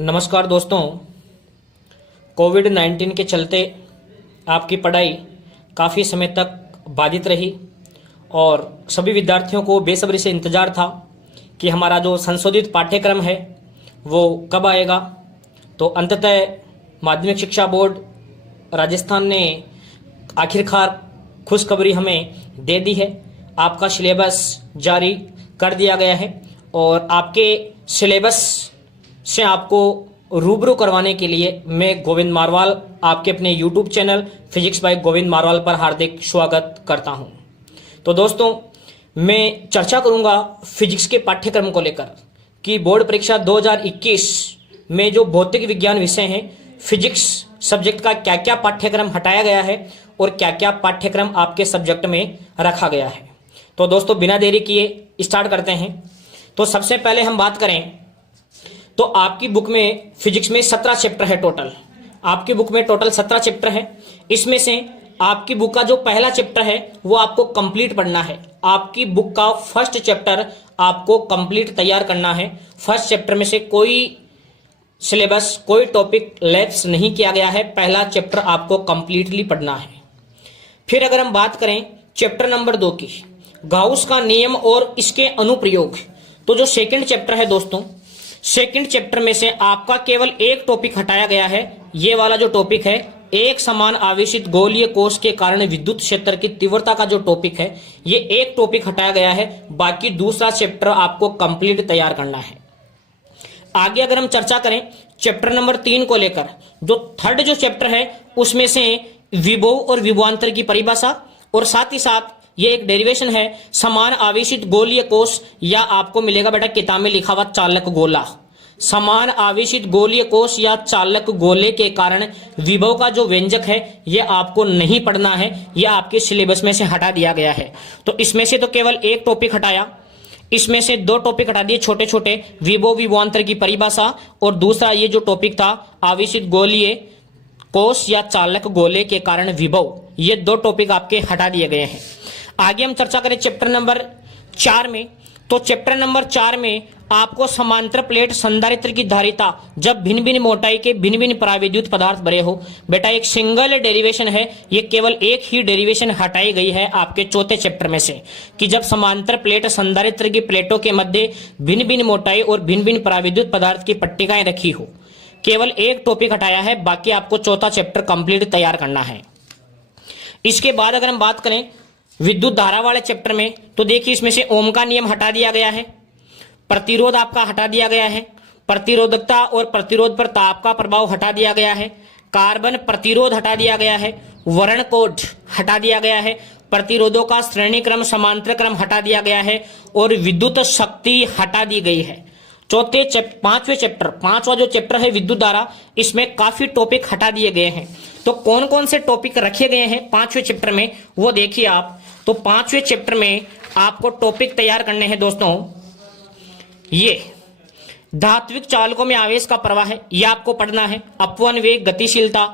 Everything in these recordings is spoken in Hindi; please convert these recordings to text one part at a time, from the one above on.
नमस्कार दोस्तों। कोविड-19 के चलते आपकी पढ़ाई काफ़ी समय तक बाधित रही और सभी विद्यार्थियों को बेसब्री से इंतज़ार था कि हमारा जो संशोधित पाठ्यक्रम है वो कब आएगा। तो अंततः माध्यमिक शिक्षा बोर्ड राजस्थान ने आखिरकार खुशखबरी हमें दे दी है। आपका सिलेबस जारी कर दिया गया है और आपके सिलेबस से आपको रूबरू करवाने के लिए मैं गोविंद मारवाल आपके अपने YouTube channel physics bye Govind Marwal पर हार्दिक स्वागत करता हूं। तो दोस्तों, मैं चर्चा करूंगा फिजिक्स के पाठ्यक्रम को लेकर कि बोर्ड परीक्षा 2021 में जो भौतिक विज्ञान विषय हैं, फिजिक्स सब्जेक्ट का क्या क्या पाठ्यक्रम हटाया गया है और क्या क्या पाठ्यक्रम आपके सब्जेक्ट में रखा गया है। तो दोस्तों, बिना देरी किए स्टार्ट करते हैं। तो सबसे पहले हम बात करें तो आपकी बुक में फिजिक्स में 17 चैप्टर है टोटल। आपकी बुक में टोटल 17 चैप्टर है। इसमें से आपकी बुक का जो पहला चैप्टर है वो आपको कंप्लीट पढ़ना है। आपकी बुक का फर्स्ट चैप्टर आपको कंप्लीट तैयार करना है। फर्स्ट चैप्टर में से कोई सिलेबस, कोई टॉपिक लैप्स नहीं किया गया है। पहला चैप्टर आपको कंप्लीटली पढ़ना है। फिर अगर हम बात करें चैप्टर नंबर 2 की, गाउस का नियम और इसके अनुप्रयोग, तो जो सेकंड चैप्टर है दोस्तों, सेकंड चैप्टर में से आपका केवल एक टॉपिक हटाया गया है। ये वाला जो टॉपिक है, एक समान आवेशित गोलीय कोश के कारण विद्युत क्षेत्र की तीव्रता का जो टॉपिक है, ये एक टॉपिक हटाया गया है। बाकी दूसरा चैप्टर आपको कंप्लीट तैयार करना है। आगे अगर हम चर्चा करें चैप्टर नंबर 3 को लेकर, जो थर्ड जो चैप्टर है उसमें से विभव और विभवांतर की परिभाषा और साथ ही साथ ये एक डेरिवेशन है समान आवेशित गोलीय कोश, या आपको मिलेगा बेटा किताब में लिखा हुआ चालक गोला। समान आवेशित गोलीय कोश या चालक गोले के कारण विभव का जो व्यंजक है ये आपको नहीं पढ़ना है। ये आपके सिलेबस में से हटा दिया गया है। तो इसमें से तो केवल एक टॉपिक हटाया, इसमें से 2 टॉपिक हटा दिए छोटे छोटे, विभव विभवांतर की परिभाषा और दूसरा ये जो टॉपिक था आवेशित गोलीय कोश या चालक गोले के कारण विभव, ये 2 टॉपिक आपके हटा दिए गए हैं। आगे हम चर्चा करें चैप्टर नंबर 4 में, तो चैप्टर नंबर 4 में आपको समांतर प्लेट संधारित्र की धारिता जब भिन्न भिन्न मोटाई के भिन्न भिन्न पराविद्युत पदार्थ भरे हो, बेटा एक सिंगल डेरिवेशन है, ये केवल एक ही डेरिवेशन हटाई गई है आपके चौथे चैप्टर में से, कि जब समांतर प्लेट संधारित्र की प्लेटों के मध्य भिन्न भिन्न मोटाई और भिन्न भिन्न पराविद्युत पदार्थ की पट्टिकाएं रखी हो। केवल एक टॉपिक हटाया है, बाकी आपको चौथा चैप्टर कंप्लीट तैयार करना है। इसके बाद अगर हम बात करें विद्युत धारा वाले चैप्टर में, तो देखिए इसमें से ओम का नियम हटा दिया गया है, प्रतिरोध आपका हटा दिया गया है, प्रतिरोधकता और प्रतिरोध पर ताप का प्रभाव हटा दिया गया है, कार्बन प्रतिरोध हटा दिया गया है, वर्ण कोड हटा दिया गया है, प्रतिरोधों का श्रेणी क्रम समांतर क्रम हटा दिया गया है और विद्युत शक्ति हटा दी गई है। पांचवा जो चैप्टर है विद्युत धारा, इसमें काफी टॉपिक हटा दिए गए हैं। तो कौन कौन से टॉपिक रखे गए हैं 5वें चैप्टर में वो देखिए आप। तो 5वें चैप्टर में आपको टॉपिक तैयार करने हैं दोस्तों, ये धात्विक चालकों में आवेश का प्रवाह है, ये आपको पढ़ना है। अपवन वेग गतिशीलता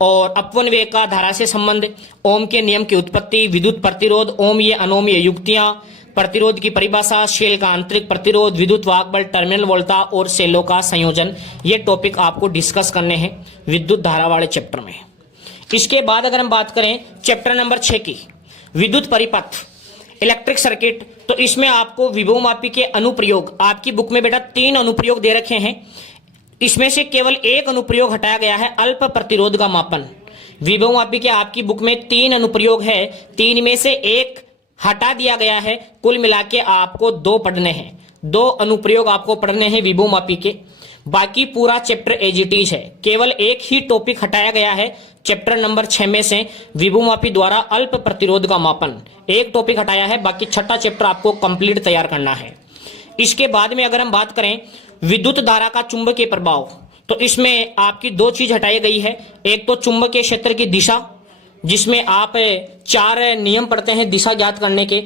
और अपवन वेग का धारा से संबंध, ओम के नियम की उत्पत्ति, विद्युत प्रतिरोध, ओम ये अनोमीय युक्तियां, प्रतिरोध की परिभाषा, शेल का आंतरिक प्रतिरोध, विद्युत वाहक बल, टर्मिनल वोल्टा और सेलों का संयोजन, ये टॉपिक आपको डिस्कस करने हैं विद्युत धारा वाले चैप्टर में। इसके बाद अगर हम बात करें चैप्टर नंबर 6 की, विद्युत परिपथ इलेक्ट्रिक सर्किट, तो इसमें आपको विभवमापी के अनुप्रयोग, आपकी बुक में बेटा 3 अनुप्रयोग दे रखे हैं, इसमें से केवल एक अनुप्रयोग हटाया गया है, अल्प प्रतिरोध का मापन। विभवमापी के आपकी बुक में 3 अनुप्रयोग है, 3 में से एक हटा दिया गया है। कुल मिला के आपको 2 पढ़ने हैं, 2 अनुप्रयोग आपको पढ़ने हैं विभवमापी के। बाकी पूरा चैप्टर एज इट इज है, केवल एक ही टॉपिक हटाया गया है चैप्टर नंबर 6 में से, विभवमापी द्वारा अल्प प्रतिरोध का मापन, एक टॉपिक हटाया है। बाकी छठा चैप्टर आपको कंप्लीट तैयार करना है। इसके बाद में अगर हम बात करें विद्युत धारा का चुंबकीय प्रभाव, तो इसमें आपकी 2 चीज हटाई गई है। एक तो चुंबकीय क्षेत्र की दिशा, जिसमें आप 4 नियम पढ़ते हैं दिशा ज्ञात करने के,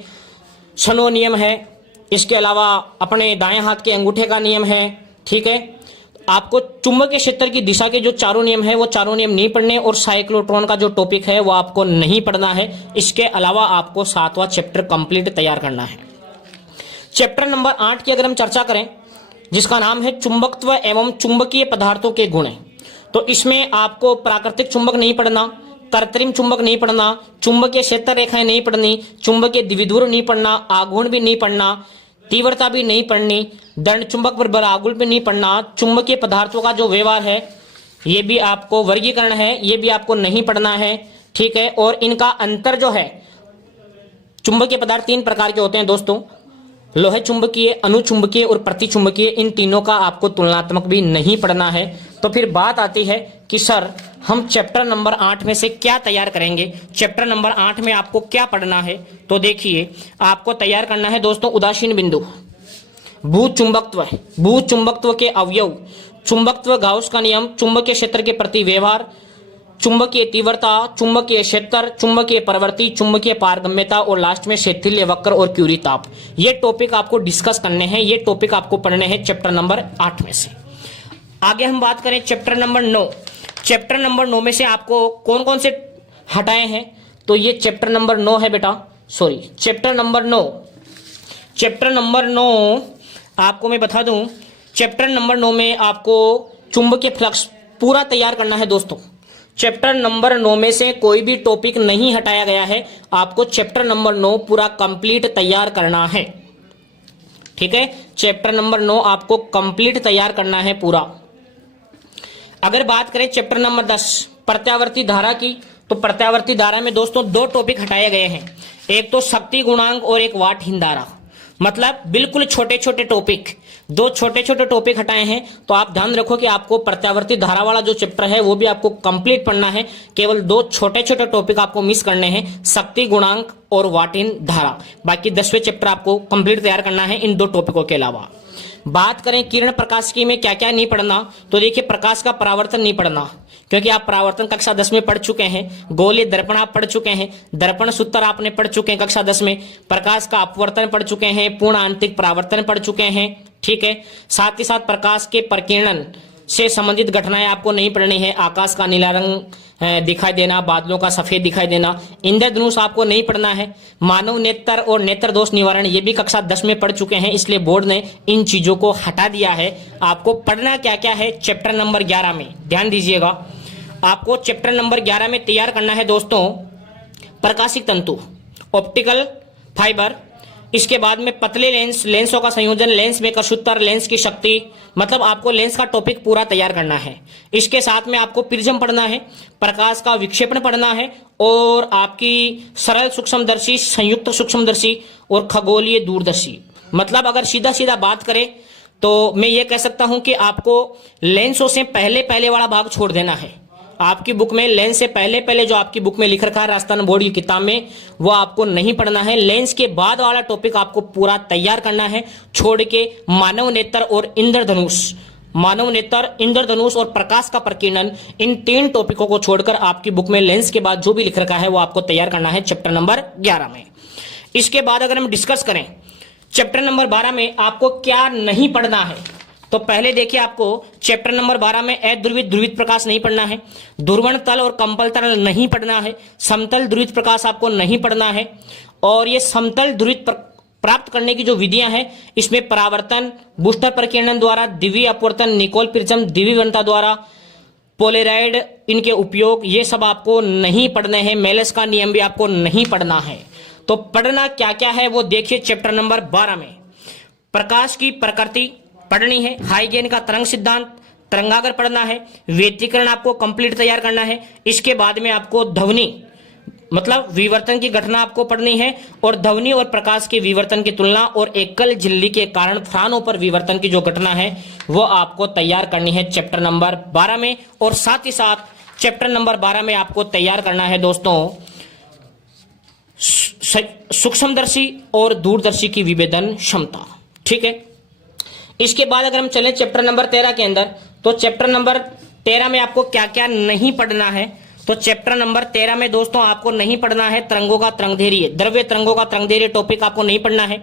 शनो नियम है, इसके अलावा अपने दाएं हाथ के अंगूठे का नियम है, ठीक है। आपको चुंबकीय क्षेत्र की दिशा के जो 4 नियम है वो 4 नियम नहीं पढ़ने, और साइक्लोट्रॉन का जो टॉपिक है वो आपको नहीं पढ़ना है। इसके अलावा आपको 7वां चैप्टर कंप्लीट तैयार करना है। चैप्टर नंबर 8 की अगर हम चर्चा करें, जिसका नाम है चुंबकत्व एवं चुंबकीय पदार्थों के गुण। तो इसमें आपको प्राकृतिक चुंबक नहीं पढ़ना, कृत्रिम चुंबक नहीं पढ़ना, चुंबकीय क्षेत्र रेखाएं नहीं पढ़नी, चुंबकीय द्विध्रुव नहीं पढ़ना, आघूर्ण भी नहीं पढ़ना, तीव्रता भी नहीं पढ़नी, दंड चुंबक पर बरागुल भी नहीं पढ़ना, चुंबकीय पदार्थों का जो व्यवहार है ये भी आपको, वर्गीकरण है ये भी आपको नहीं पढ़ना है, ठीक है। और इनका अंतर जो है, चुंबकीय पदार्थ 3 प्रकार के होते हैं दोस्तों, लोहे चुंबकीय, अनुचुंबकीय और प्रतिचुंबकीय। इन तीनों का आपको तुलनात्मक भी नहीं पढ़ना है। तो फिर बात आती है कि सर हम चैप्टर नंबर 8 में से क्या तैयार करेंगे, चैप्टर नंबर 8 में आपको क्या पढ़ना है। तो देखिए, आपको तैयार करना है दोस्तों उदासीन बिंदु, भू चुंबकत्व, भू चुंबकत्व के अवयव, चुंबकत्व गाउस का नियम, चुंबकीय क्षेत्र के प्रति व्यवहार, चुंबकीय तीव्रता, चुंबकीय क्षेत्र, चुंबकीय प्रवृत्ति, चुंबकीय पारगम्यता और लास्ट में शैथिल्य वक्र और क्यूरी ताप। ये टॉपिक आपको डिस्कस करने हैं, ये टॉपिक आपको पढ़ने हैं चैप्टर नंबर 8 में से। आगे हम बात करें चैप्टर नंबर 9। चैप्टर नंबर 9 में से आपको कौन कौन से हटाए हैं, तो ये चैप्टर नंबर 9 है बेटा, sorry chapter number 9। Chapter number 9 आपको मैं बता दूं, चैप्टर नंबर 9 में आपको चुंबकीय फ्लक्स पूरा तैयार करना है दोस्तों। चैप्टर नंबर 9 में से कोई भी टॉपिक नहीं हटाया गया है, आपको चैप्टर नंबर 9 पूरा कंप्लीट तैयार करना है, ठीक है। चैप्टर नंबर 9 आपको कंप्लीट तैयार करना है पूरा। अगर बात करें चैप्टर नंबर 10 प्रत्यावर्ती धारा की, तो प्रत्यावर्ती धारा में दोस्तों 2 टॉपिक हटाए गए हैं, एक तो शक्ति गुणांक और एक वाटहीन धारा। मतलब बिल्कुल छोटे छोटे टॉपिक, 2 छोटे छोटे टॉपिक हटाए हैं। तो आप ध्यान रखो कि आपको प्रत्यावर्ती धारा वाला जो चैप्टर है वो भी आपको कंप्लीट पढ़ना है, केवल 2 छोटे छोटे टॉपिक आपको मिस करने हैं, शक्ति गुणांक और वाटहीन धारा। बाकी 10वें चैप्टर आपको कंप्लीट तैयार करना है इन 2 टॉपिकों के अलावा। बात करें किरण प्रकाशिकी में क्या क्या नहीं पढ़ना, तो देखिए प्रकाश का परावर्तन नहीं पढ़ना, क्योंकि आप परावर्तन कक्षा 10 में पढ़ चुके हैं, गोलीय दर्पण आप पढ़ चुके हैं, दर्पण सूत्र आपने पढ़ चुके हैं कक्षा 10 में, प्रकाश का अपवर्तन पढ़ चुके हैं, पूर्ण आंतरिक परावर्तन पढ़ चुके हैं, ठीक है। साथ ही साथ प्रकाश के प्रकीर्णन से संबंधित घटनाएं आपको नहीं पढ़नी है, आकाश का नीला रंग दिखाई देना, बादलों का सफेद दिखाई देना, इंद्रधनुष आपको नहीं पढ़ना है, मानव नेत्र और नेत्र दोष निवारण ये भी कक्षा 10 में पढ़ चुके हैं, इसलिए बोर्ड ने इन चीजों को हटा दिया है। आपको पढ़ना क्या क्या है चैप्टर नंबर 11 में, ध्यान दीजिएगा। आपको चैप्टर नंबर 11 में तैयार करना है दोस्तों प्रकाशिक तंतु, ऑप्टिकल फाइबर, इसके बाद में पतले लेंस, लेंसों का संयोजन, लेंस में सूत्र, लेंस की शक्ति, मतलब आपको लेंस का टॉपिक पूरा तैयार करना है। इसके साथ में आपको प्रिज्म पढ़ना है, प्रकाश का विक्षेपण पढ़ना है, और आपकी सरल सूक्ष्मदर्शी, संयुक्त सूक्ष्मदर्शी और खगोलीय दूरदर्शी। मतलब अगर सीधा सीधा बात करें तो मैं ये कह सकता हूं कि आपको लेंसों से पहले पहले वाला भाग छोड़ देना है। आपकी बुक में लेंस से पहले पहले जो आपकी बुक में लिख रखा है राजस्थान बोर्ड की किताब में, वो आपको नहीं पढ़ना है। लेंस के बाद वाला टॉपिक आपको पूरा तैयार करना है, छोड़ के मानव नेत्र और इंद्रधनुष, मानव नेत्र, इंद्रधनुष और प्रकाश का प्रकीर्णन, इन 3 टॉपिकों को छोड़कर आपकी बुक में लेंस के बाद जो भी लिख रखा है वो आपको तैयार करना है चैप्टर नंबर 11 में। इसके बाद अगर हम डिस्कस करें चैप्टर नंबर 12 में आपको क्या नहीं पढ़ना है, तो पहले देखिए आपको चैप्टर नंबर 12 में अध्रुवित ध्रुवित प्रकाश नहीं पढ़ना है, ध्रुवण तल और कंपल तल नहीं पढ़ना है, समतल ध्रुवित प्रकाश आपको नहीं पढ़ना है, और ये समतल ध्रुवित प्राप्त करने की जो विधियां हैं इसमें परावर्तन, बूस्टर प्रकीर्णन द्वारा, द्विवीय अपवर्तन, निकोल प्रिज्म, द्विविवनता द्वारा, पोलेराइड, इनके उपयोग, ये सब आपको नहीं पढ़ने हैं। मेलस का नियम भी आपको नहीं पढ़ना है। तो पढ़ना क्या क्या है वो देखिए चैप्टर नंबर 12 में। प्रकाश की प्रकृति पढ़नी है, हाइजेन का तरंग सिद्धांत, तरंगागर पढ़ना है, व्यतिकरण आपको कंप्लीट तैयार करना है। इसके बाद में आपको ध्वनि, मतलब विवर्तन की घटना आपको पढ़नी है, और ध्वनि और प्रकाश के विवर्तन की तुलना और एकल झिल्ली के कारण फ्रानों पर विवर्तन की जो घटना है वो आपको तैयार करनी है चैप्टर नंबर 12 में। और साथ ही साथ चैप्टर नंबर 12 में आपको तैयार करना है दोस्तों सूक्ष्मदर्शी और दूरदर्शी की विभेदन क्षमता, ठीक है। इसके बाद अगर हम चलें चैप्टर नंबर 13 के अंदर, तो चैप्टर नंबर 13 में आपको क्या क्या नहीं पढ़ना है, तो चैप्टर नंबर 13 में दोस्तों आपको नहीं पढ़ना है तरंगों का तरंगधैर्य, द्रव्य तरंगों का तरंगधैर्य टॉपिक आपको नहीं पढ़ना है।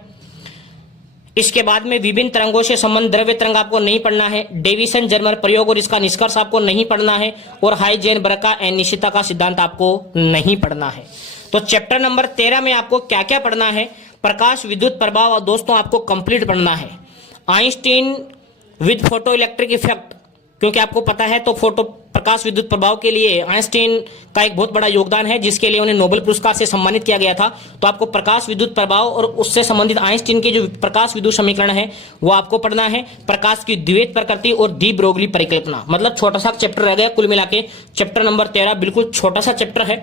इसके बाद में विभिन्न तरंगों से संबंध द्रव्य तरंग आपको नहीं पढ़ना है, डेविसन जर्मर प्रयोग और इसका निष्कर्ष आपको नहीं पढ़ना है, और हाइजेन बर्का अनिश्चितता का सिद्धांत आपको नहीं पढ़ना है। तो चैप्टर नंबर 13 में आपको क्या क्या पढ़ना है, प्रकाश विद्युत प्रभाव और दोस्तों आपको कंप्लीट पढ़ना है। Einstein with photo electric effect, क्योंकि आपको पता है तो फोटो प्रकाश विद्युत प्रभाव के लिए आइंस्टीन का एक बहुत बड़ा योगदान है, जिसके लिए उन्हें नोबेल पुरस्कार से सम्मानित किया गया था। तो आपको प्रकाश विद्युत प्रभाव और उससे संबंधित आइंस्टीन के जो प्रकाश विद्युत समीकरण है वो आपको पढ़ना है। प्रकाश की द्वैत प्रकृति और डी ब्रोगली परिकल्पना, मतलब छोटा सा चैप्टर रह गया कुल मिला के, चैप्टर नंबर 13 बिल्कुल छोटा सा चैप्टर है,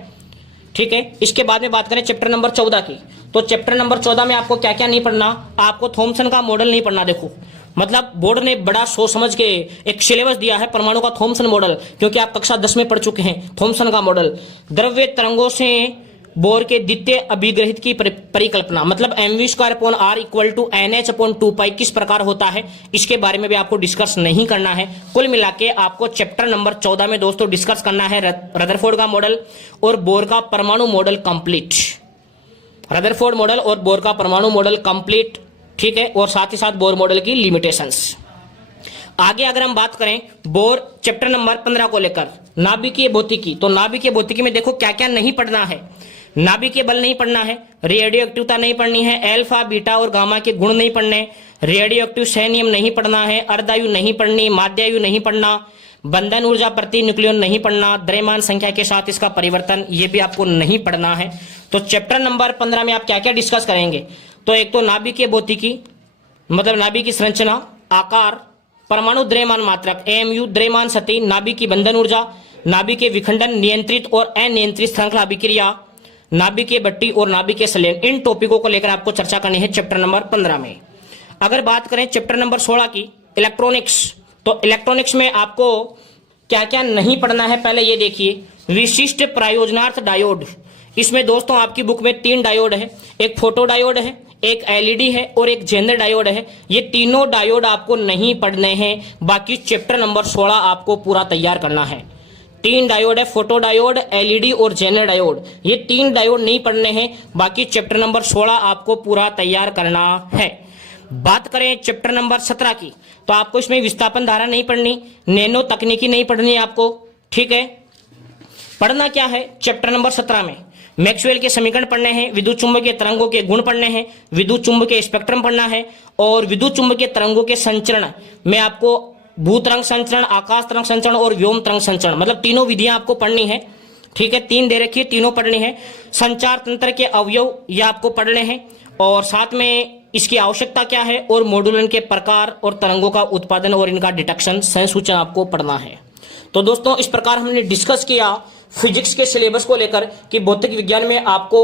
ठीक है। इसके बाद में बात करें चैप्टर नंबर 14 की, तो चैप्टर नंबर 14 में आपको क्या क्या नहीं पढ़ना, आपको थॉमसन का मॉडल नहीं पढ़ना। देखो मतलब बोर्ड ने बड़ा सोच समझ के एक सिलेबस दिया है, परमाणु का थॉमसन मॉडल, क्योंकि आप कक्षा 10 में पढ़ चुके हैं थॉमसन का मॉडल। द्रव्य तरंगों से बोर के द्वितीय अभिग्रहित की परिकल्पना, मतलब mv²/r = NH/2π किस प्रकार होता है, इसके बारे में भी आपको डिस्कस नहीं करना है। कुल मिला के आपको चैप्टर नंबर 14 में दोस्तों डिस्कस करना है रदरफोर्ड का मॉडल और बोर का परमाणु मॉडल कंप्लीट, रदरफोर्ड मॉडल और बोर का परमाणु मॉडल कंप्लीट, ठीक है, और साथ ही साथ बोर मॉडल की लिमिटेशंस। आगे अगर हम बात करें बोर चैप्टर नंबर 15 को लेकर नाभिकीय भौतिकी, तो नाभिकीय भौतिकी में देखो क्या क्या नहीं पढ़ना है। नाभिकीय बल नहीं पढ़ना है, रेडियो एक्टिवता नहीं पढ़नी है, अल्फा बीटा और गामा के गुण नहीं पढ़ने, रेडियो एक्टिव सह नियम नहीं पढ़ना है, अर्धायु नहीं पढ़नी, माध्यायु नहीं पढ़ना, बंधन ऊर्जा प्रति न्यूक्लियन नहीं पढ़ना, द्रव्यमान संख्या के साथ इसका परिवर्तन, ये भी आपको नहीं पढ़ना है। तो चैप्टर नंबर 15 में आप क्या क्या डिस्कस करेंगे, तो एक तो नाभिकीय भौतिकी, मतलब नाभिक की संरचना, आकार, परमाणु द्रव्यमान मात्रक AMU, द्रव्यमान सती, नाभिक की बंधन ऊर्जा, नाभिक के विखंडन, नियंत्रित और अनियंत्रित श्रृंखला अभिक्रिया, नाभिक के भट्टी और नाभिक के संलयन, इन टॉपिकों को लेकर आपको चर्चा करनी है चैप्टर नंबर 15 में। अगर बात करें चैप्टर नंबर 16 की इलेक्ट्रॉनिक्स, तो इलेक्ट्रॉनिक्स में आपको क्या क्या नहीं पढ़ना है, पहले ये देखिए। विशिष्ट प्रयोजनार्थ डायोड, इसमें दोस्तों आपकी बुक में 3 डायोड है, एक फोटो डायोड है, एक LED है और एक जेनर डायोड है। ये तीनों डायोड आपको नहीं पढ़ने हैं, बाकी चैप्टर नंबर 16 आपको पूरा तैयार करना है। 3 डायोड है, फोटो डायोड, LED और जेनर डायोड, ये 3 डायोड नहीं पढ़ने हैं, बाकी चैप्टर नंबर 16 आपको पूरा तैयार करना है। बात करें चैप्टर नंबर 17 की, तो आपको इसमें विस्थापन धारा नहीं पढ़नी, नैनो तकनीकी नहीं पढ़नी आपको, ठीक है। पढ़ना क्या है चैप्टर नंबर 17 में, मैक्सवेल के समीकरण पढ़ने हैं, विद्युत चुंबकीय तरंगों के गुण पढ़ने हैं, विद्युत चुंबकीय स्पेक्ट्रम पढ़ना है, और विद्युत चुंबकीय तरंगों के संचरण में आपको भू तरंग संचरण, आकाश तरंग संचरण और व्योम तरंग संचरण, मतलब तीनों विधियां आपको पढ़नी है, ठीक है। 3 दे रखी है, तीनों पढ़नी है। संचार तंत्र के अवयव ये आपको पढ़ने हैं, और साथ में इसकी आवश्यकता क्या है, और मॉड्यूलन के प्रकार और तरंगों का उत्पादन और इनका डिटेक्शन संसूचन आपको पढ़ना है। तो दोस्तों इस प्रकार हमने डिस्कस किया फिजिक्स के सिलेबस को लेकर कि भौतिक विज्ञान में आपको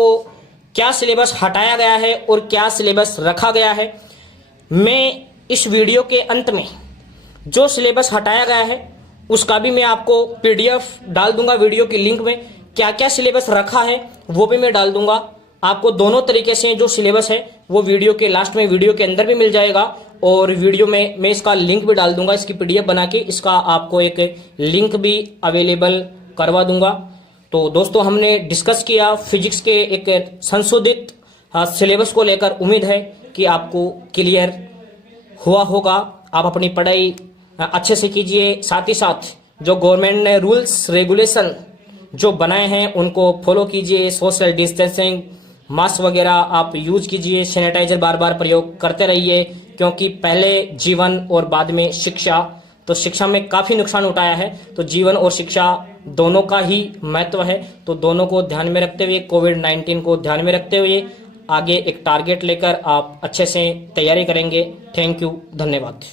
क्या सिलेबस हटाया गया है और क्या सिलेबस रखा गया है। मैं इस वीडियो के अंत में जो सिलेबस हटाया गया है उसका भी मैं आपको PDF डाल दूंगा, वीडियो की लिंक में क्या क्या सिलेबस रखा है वो भी मैं डाल दूंगा आपको। दोनों तरीके से जो सिलेबस है वो वीडियो के लास्ट में, वीडियो के अंदर भी मिल जाएगा, और वीडियो में मैं इसका लिंक भी डाल दूंगा, इसकी PDF बना के इसका आपको एक लिंक भी अवेलेबल करवा दूंगा। तो दोस्तों हमने डिस्कस किया फिजिक्स के एक संशोधित सिलेबस को लेकर। उम्मीद है कि आपको क्लियर हुआ होगा। आप अपनी पढ़ाई अच्छे से कीजिए, साथ ही साथ जो गवर्नमेंट ने रूल्स रेगुलेशन जो बनाए हैं उनको फॉलो कीजिए। सोशल डिस्टेंसिंग, मास्क वगैरह आप यूज कीजिए, सैनिटाइजर बार बार प्रयोग करते रहिए, क्योंकि पहले जीवन और बाद में शिक्षा। तो शिक्षा में काफ़ी नुकसान उठाया है, तो जीवन और शिक्षा दोनों का ही महत्व है। तो दोनों को ध्यान में रखते हुए, कोविड-19 को ध्यान में रखते हुए आगे एक टारगेट लेकर आप अच्छे से तैयारी करेंगे। थैंक यू, धन्यवाद।